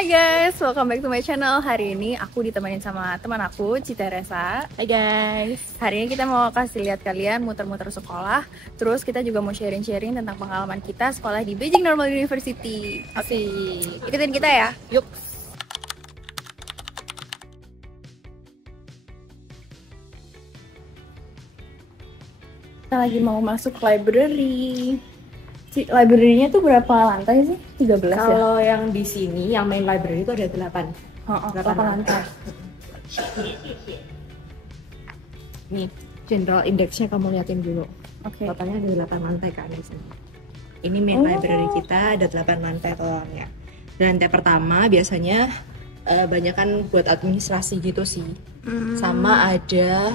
Hai guys, welcome back to my channel. Hari ini aku ditemenin sama teman aku, Cita Resa. Hai guys. Hari ini kita mau kasih lihat kalian muter-muter sekolah. Terus kita juga mau sharing-sharing tentang pengalaman kita sekolah di Beijing Normal University. Oke, ikutin kita ya. Yuk. Kita lagi mau masuk library. Library-nya tuh berapa lantai sih? 13 ya? Kalau yang di sini, yang main library itu ada 8. Oh, 8 lantai. Nih, general index-nya kamu liatin dulu. Oke. Totalnya ada 8 lantai kan di sini. Ini main library kita ada 8 lantai totalnya. Dan lantai pertama biasanya banyak kan buat administrasi gitu sih. Sama ada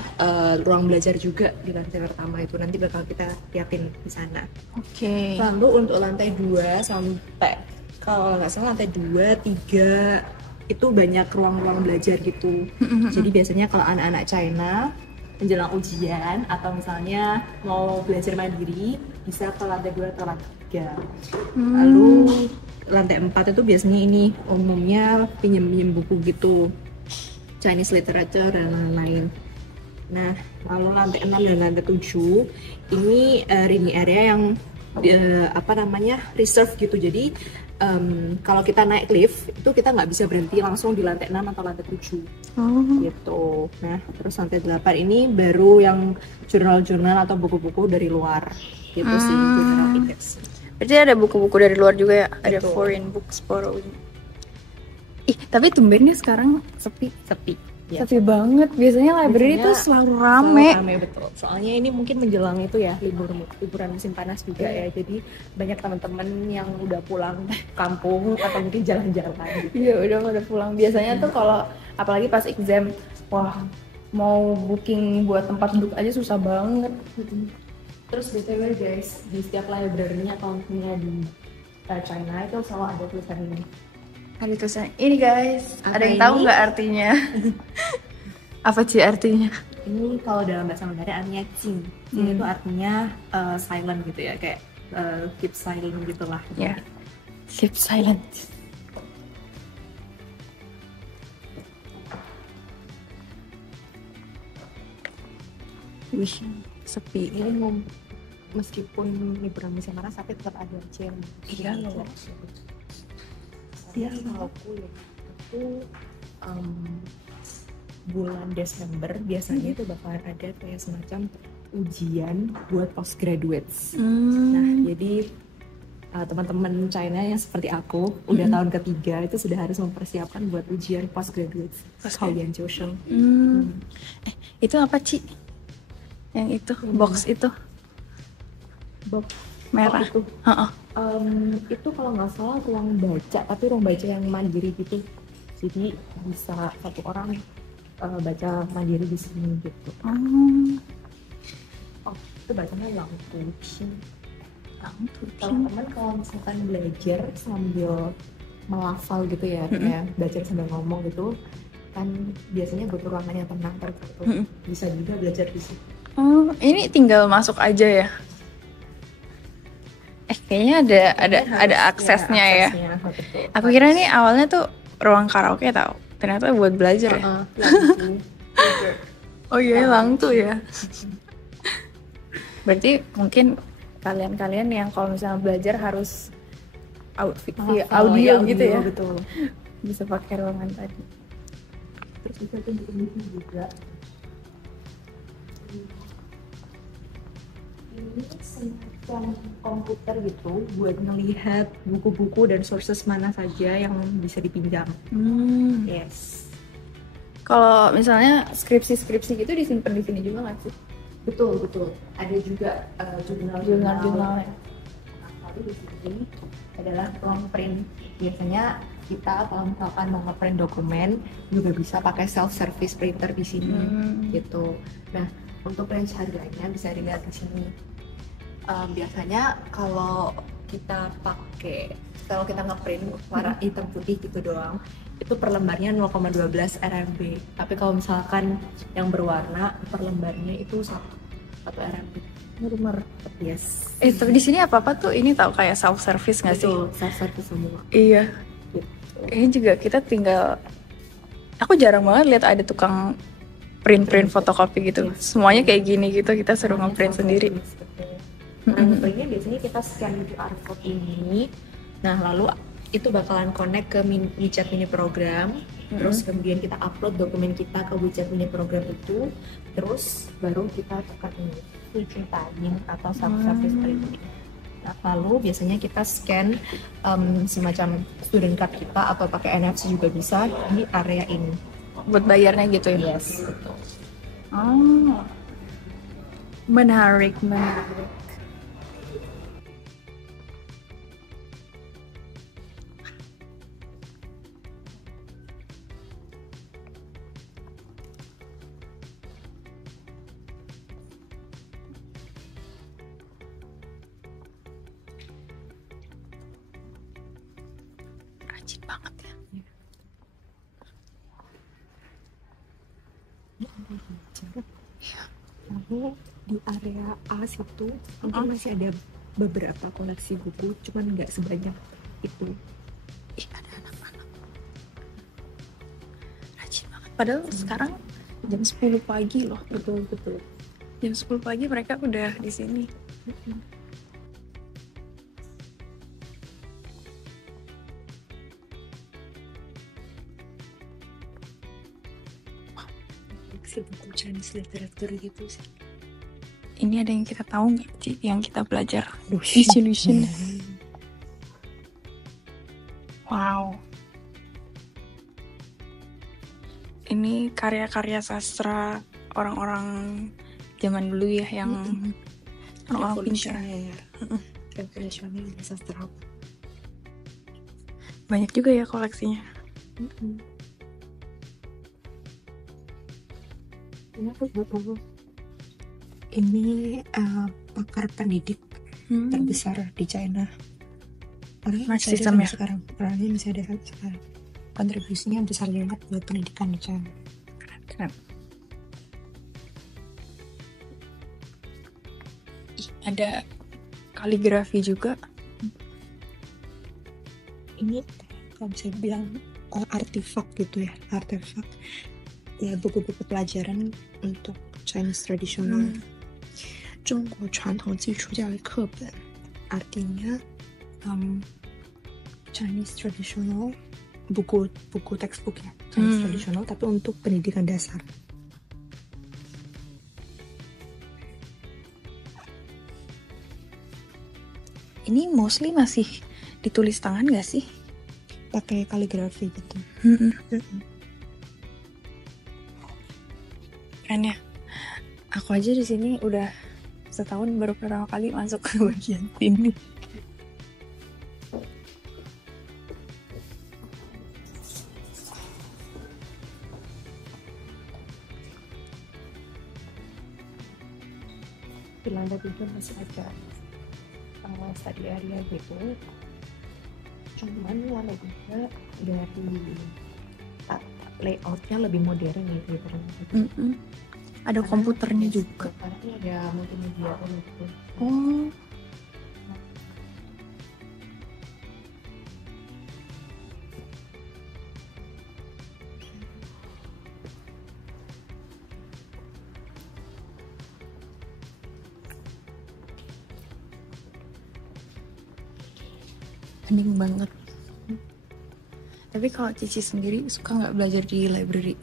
ruang belajar juga di lantai pertama itu, nanti bakal kita liatin di sana. Oke. Lalu untuk lantai 2 sampai kalau nggak salah lantai 2, 3 itu banyak ruang-ruang belajar gitu. Jadi biasanya kalau anak-anak China menjelang ujian atau misalnya mau belajar mandiri bisa ke lantai 2 atau lantai 3. Lalu lantai 4 itu biasanya ini umumnya pinjam-pinjam buku gitu, Chinese literature dan lain-lain. Nah, lalu lantai 6 dan lantai 7 ini reading area yang reserve gitu. Jadi kalau kita naik lift itu kita nggak bisa berhenti langsung di lantai 6 atau lantai 7 gitu. Nah, terus lantai 8 ini baru yang jurnal-jurnal atau buku-buku dari luar gitu sih, general index. Berarti ada buku-buku dari luar juga ya? Ada Betul. foreign books borrowing. Ih, tapi tumbennya sekarang sepi. Ya. Sepi banget. Biasanya library itu selalu rame. Rame betul. Soalnya ini mungkin menjelang itu ya liburan musim panas juga ya. Jadi banyak teman-teman yang udah pulang kampung atau mungkin jalan-jalan gitu. Iya, udah pada pulang. Biasanya tuh kalau apalagi pas exam, wah, mau booking buat tempat duduk aja susah banget. Terus BTW guys, di setiap library-nya kalau misalnya di China itu selalu ada tulisan ini. Ada tulisan ini guys. Apa Ada yang ini? tahu nggak artinya? Apa sih artinya? Ini kalau dalam bahasa Mandarin artinya Qing. Qing itu artinya silent gitu ya, kayak keep silent gitulah. Ya, keep silent. Wih, sepi. Ini meskipun liburan musim panas tapi tetap ada aja. Iya loh. Dia kalau kuliah itu bulan Desember biasanya itu bakalan ada kayak semacam ujian buat postgraduates. Nah, jadi teman-teman China yang seperti aku udah tahun ketiga itu sudah harus mempersiapkan buat ujian postgraduates. Kalian Joshua. Itu apa Ci? Yang itu, box itu Box merah. itu. Heeh. Itu kalau nggak salah ruang baca, tapi ruang baca yang mandiri gitu. Jadi bisa satu orang baca mandiri di sini gitu. Oh, itu bacanya Lang Tuqing. Teman-teman kalau misalkan belajar sambil melafal gitu ya, kayak belajar sambil ngomong gitu, kan biasanya butuh ruangan yang tenang tertutup. Bisa juga belajar di situ. Oh, ini tinggal masuk aja ya? Kayaknya ada aksesnya ya. Betul. Aku kira ini awalnya tuh ruang karaoke tau. Ternyata buat belajar ya. Oh iya, lang tuh ya. Berarti mungkin kalian yang kalau misalnya belajar harus audio gitu ya. Betul. Bisa pakai ruangan tadi. Terus bisa tunjukin juga. Ini semacam komputer gitu buat ngelihat buku-buku dan sources mana saja yang bisa dipinjam. Yes. Kalau misalnya skripsi gitu disimpan di sini juga nggak sih? Betul. Ada juga Jurnal-jurnalnya. Tapi di sini adalah ruang print. Biasanya kita kalau misalkan mau ngeprint dokumen juga bisa pakai self service printer di sini gitu. Nah, untuk range harganya bisa dilihat di sini. Biasanya kalau kita ngeprint warna hitam putih gitu doang, itu per lembarnya 0,12 RMB. Tapi kalau misalkan yang berwarna per lembarnya itu 1 RMB. Rumor. Yes. Tapi di sini apa tuh ini tahu kayak self service nggak sih? Itu self service semua. Iya. Kayaknya juga kita tinggal, aku jarang banget lihat ada tukang print fotokopi gitu. Semuanya kayak gini gitu, kita suruh ngeprint sendiri. Nah, ngeprintnya biasanya kita scan QR code ini. Nah, lalu itu bakalan connect ke WeChat mini program. Terus kemudian kita upload dokumen kita ke WeChat mini program itu. Terus baru kita tekan ini, full time atau self-service printing. Nah, lalu biasanya kita scan semacam student card kita atau pakai NFC juga bisa di area ini. Buat bayarnya gitu ya? Yes, betul. Oh, menarik. Rajin banget ya. Lalu di area A situ mungkin masih ada beberapa koleksi buku, cuman nggak sebanyak itu. Ih, ada anak-anak. Rajin banget. Padahal sekarang jam 10 pagi loh. Betul. Jam 10 pagi mereka udah di sini. Koleksi buku Chinese literature gitu sih. Ini ada yang kita tahu nggak sih yang kita belajar? Lucian. Wow. Ini karya-karya sastra orang-orang zaman dulu ya, yang orang-orang pintar. Revolusioner sastra. Banyak juga ya koleksinya. Ini pakar pendidik terbesar di China. Masih sama ya? Sekarang. Orangnya masih ada sampai sekarang. Kontribusinya besar banget buat pendidikan di China. Keren. Ada kaligrafi juga. Ini kalau bisa bilang artefak gitu ya, artefak ya, buku-buku pelajaran untuk Chinese tradisional. 中国传统基础教育课本 artinya Chinese traditional, buku textbook ya, Chinese traditional tapi untuk pendidikan dasar. Ini mostly masih ditulis tangan gak sih? Pakai kaligrafi gitu. Keren ya. Aku aja di sini udah setahun, baru pertama kali masuk ke bagian sini. Di lantai 3 masih ada study area gitu. Cuman lantai 3 dari layoutnya lebih modern gitu. Ada komputernya juga. Karena ini ada multimedia gitu. Oh. Hening banget. Tapi kalau Cici sendiri suka nggak belajar di library?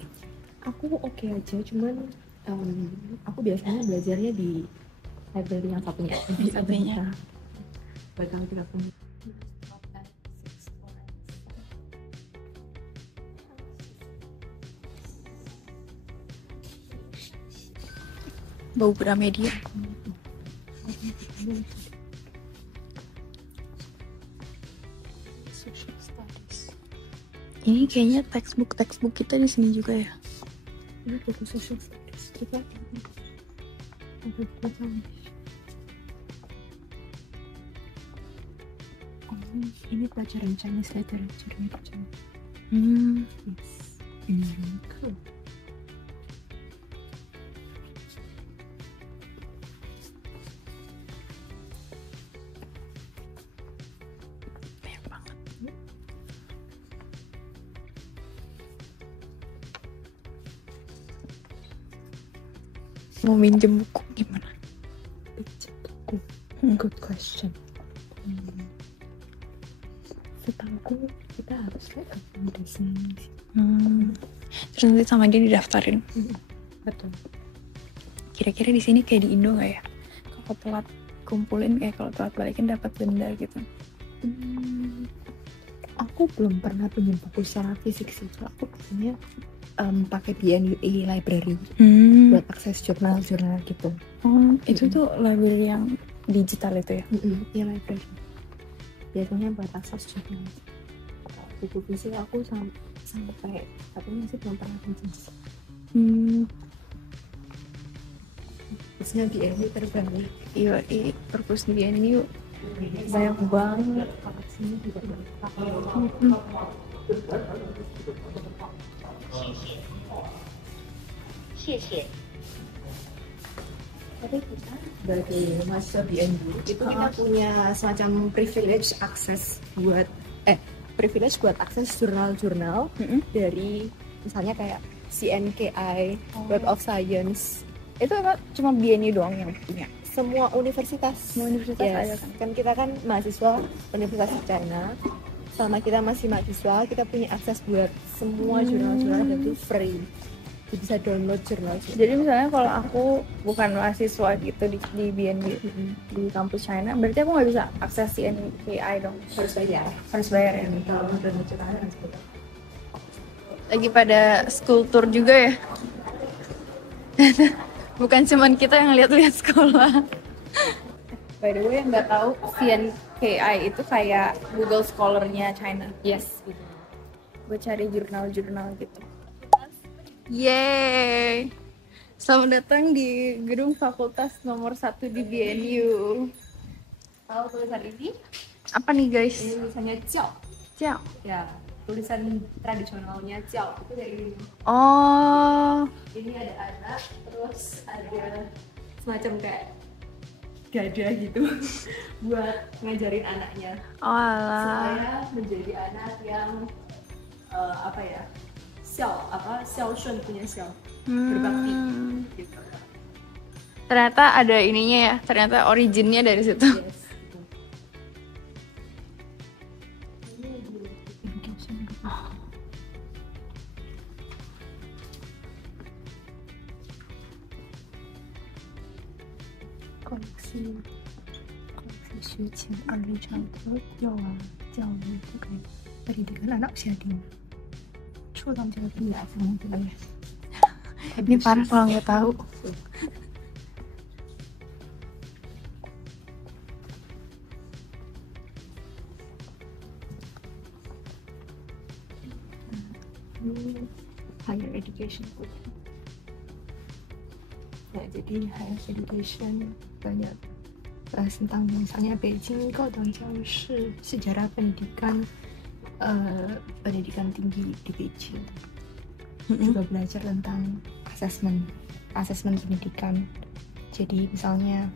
Aku oke aja, cuman aku biasanya belajarnya di library yang satunya. Di satunya. Bakal 30. Bau Gramedia. Social studies. Ini kayaknya textbook kita di sini juga ya. Ini buku social studies juga. Ini pelajaran Chinese literature gitu. Yes. Ini cool. Banyak banget. mau minjem buku gimana? Good question. Setahu kita harus kayak rekomendasi. Terus nanti sama dia didaftarin. Betul. Kira-kira di sini kayak di Indo nggak ya? Kalau telat kumpulin kalau telat balikin dapat denda gitu. Aku belum pernah pinjam buku secara fisik sih. Aku biasanya pakai BNUA library buat akses jurnal-jurnal gitu. Itu tuh library yang digital itu ya? Iya, library. Biasanya buat akses jurnal. Buku fisik aku sampai katanya sih belum pernah pinjam. Terusnya BNU terbaik. Iya, perpus di BNU banyak banget. Koleksinya juga banyak. Tapi kita sebagai mahasiswa BNU itu kita punya semacam privilege buat akses jurnal-jurnal dari misalnya kayak CNKI, Web of Science. Itu emang cuma BNU doang yang punya? Semua universitas. Ada kan? Kan kita kan mahasiswa Universitas China. Selama kita masih mahasiswa, kita punya akses buat semua jurnal-jurnal dan itu free. Jadi bisa download jurnal. Jadi misalnya kalau aku bukan mahasiswa gitu di BNB di kampus China, berarti aku nggak bisa akses CNKI dong? Harus bayar. Harus bayar ya? Kalau mau download jurnalnya harus bayar. Lagi pada school tour juga ya? Bukan cuman kita yang lihat-lihat sekolah. By the way, yang nggak tahu CNKI itu kayak Google Scholar-nya China. Yes. Buat cari jurnal-jurnal gitu. Yeay! Selamat datang di gedung fakultas nomor 1 di BNU. Tahu tulisan ini? Apa nih guys? Ini tulisannya Jiao. Jiao. Ya, tulisan tradisionalnya Jiao itu dari ini. Oh. Ini ada anak, terus ada semacam kayak gada gitu buat ngajarin anaknya Oh alah. supaya menjadi anak yang xiao shun punya xiao berbakti gitu. Ternyata ada ininya ya, ternyata originnya dari situ. Yes. koleksi 学前二日常和幼儿教育都可以 pendidikan anak usia dini. Curam jadi tidak semua ya. Ini parah kalau nggak tahu. Higher education. Nah, jadi higher education banyak bahas tentang misalnya Beijing Gaodong Jiaoshi, sejarah pendidikan tinggi di Beijing. Juga belajar tentang asesmen pendidikan. Jadi misalnya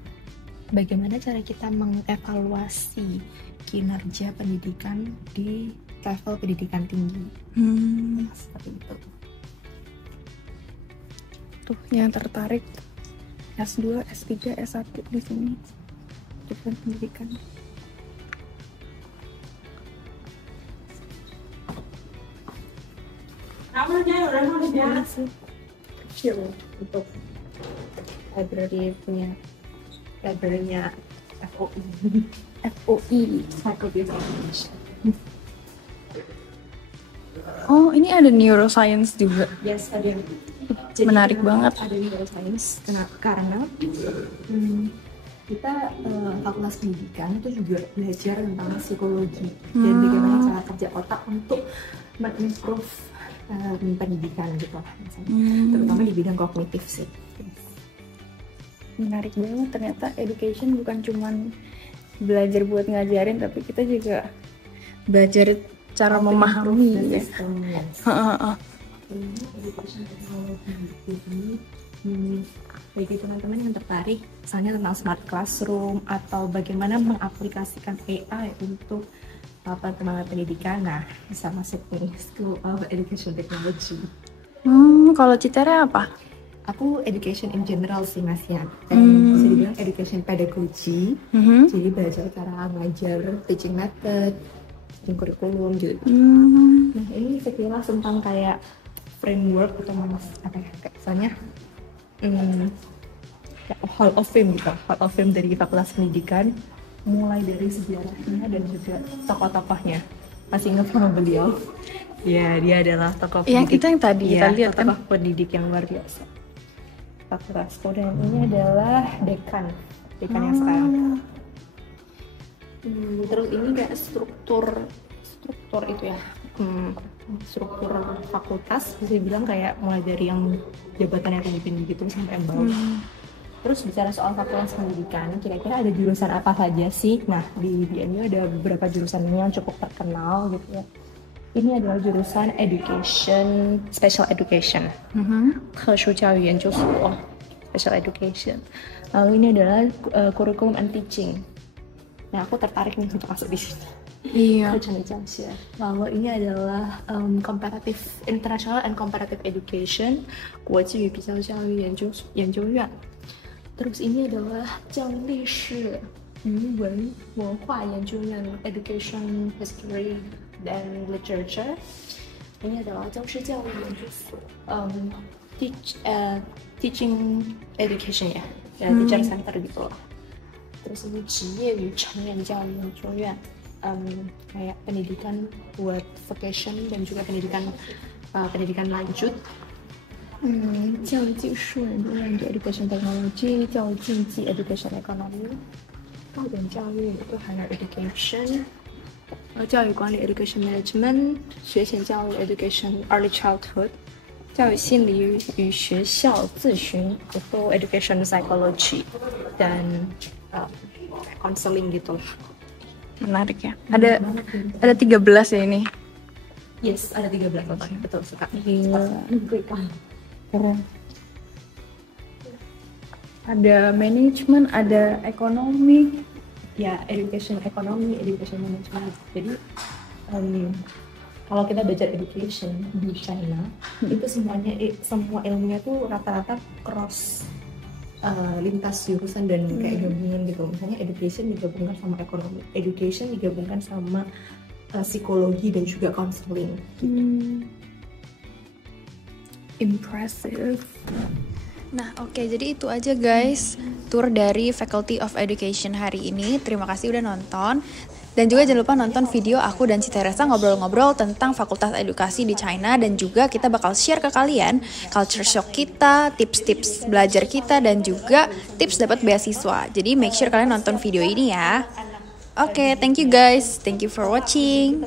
bagaimana cara kita mengevaluasi kinerja pendidikan di level pendidikan tinggi. Seperti itu. Tuh yang tertarik S2, S3, S1 di sini. Jurusan pendidikan. Kecil untuk library punya library-nya FOI. Faculty of English. Oh, ini ada neuroscience juga. Yes, ada. Menarik banget. Ada neuroscience karena kita fakultas pendidikan itu juga belajar tentang psikologi dan bagaimana cara kerja otak untuk improve pendidikan gitu misalnya. Terutama di bidang kognitif sih. Menarik banget, ternyata education bukan cuman belajar buat ngajarin, tapi kita juga belajar cara memahami ya. Education teknologi ini bagi teman-teman yang tertarik misalnya tentang smart classroom atau bagaimana mengaplikasikan AI untuk perkembangan pendidikan, nah bisa masuk ke School of Education Technology. Kalau Citere apa? Aku education in general sih masnya, bisa dibilang education pedagogy. Jadi belajar cara ngajar, teaching method, teaching kurikulum gitu. Nah ini sekilas tentang kayak framework atau apa ya, kayak misalnya Hall of Fame gitu, Hall of Fame dari Fakultas Pendidikan, mulai dari sejarahnya dan juga tokoh-tokohnya. Masih ingat sama beliau? Ya, dia adalah tokoh pendidik. Yang itu yang tadi kita lihat kan? Tokoh pendidik yang luar biasa. Fakultasku, dan ini adalah dekan yang sekarang. Terus ini kayak struktur itu ya, struktur fakultas bisa dibilang kayak mulai dari yang jabatan yang tinggi gitu sampai yang bawah. Terus bicara soal fakultas pendidikan, kira-kira ada jurusan apa saja sih? Nah di BNU ada beberapa jurusan yang cukup terkenal gitu ya. Ini adalah jurusan education, special education, 特殊教育研究所 special education. Lalu ini adalah curriculum and teaching. Nah aku tertarik nih untuk masuk di sini. Iya. Lalu ini adalah comparative international and comparative education, 国际与比较教育研究院. Terus ini adalah 教育历史语文文化研究院 education history dan literature. Ini adalah 教师教育研究所teaching education ya, teacher center gitu lah. Terus ini 职业与成人教育研究院, kayak pendidikan buat vocation dan juga pendidikan lanjut. 教育技术研究院 education technology, 教育经济 education economy, 高等教育 itu higher education, 教育管理 education management, 学前教育 education early childhood, 教育心理与学校咨询 itu education psychology, dan counseling gitu lah. Menarik ya. Ada 13 ya ini. Yes, ada 13 totalnya, betul sekali. Keren. Ada manajemen, ada ekonomi. Ya, education ekonomi, education management. Jadi kalau kita belajar education di China, itu semua ilmunya tuh rata-rata cross lintas jurusan dan kayak gabungan gitu. Misalnya education digabungkan sama ekonomi, education digabungkan sama psikologi dan juga counseling. Impressive. Nah, oke, jadi itu aja guys tour dari Faculty of Education hari ini. Terima kasih udah nonton. Dan juga jangan lupa nonton video aku dan Ci Teresa ngobrol-ngobrol tentang Fakultas Edukasi di China. Dan juga kita bakal share ke kalian culture shock kita, tips-tips belajar kita, dan juga tips dapat beasiswa. Jadi make sure kalian nonton video ini ya. Oke, thank you guys. Thank you for watching.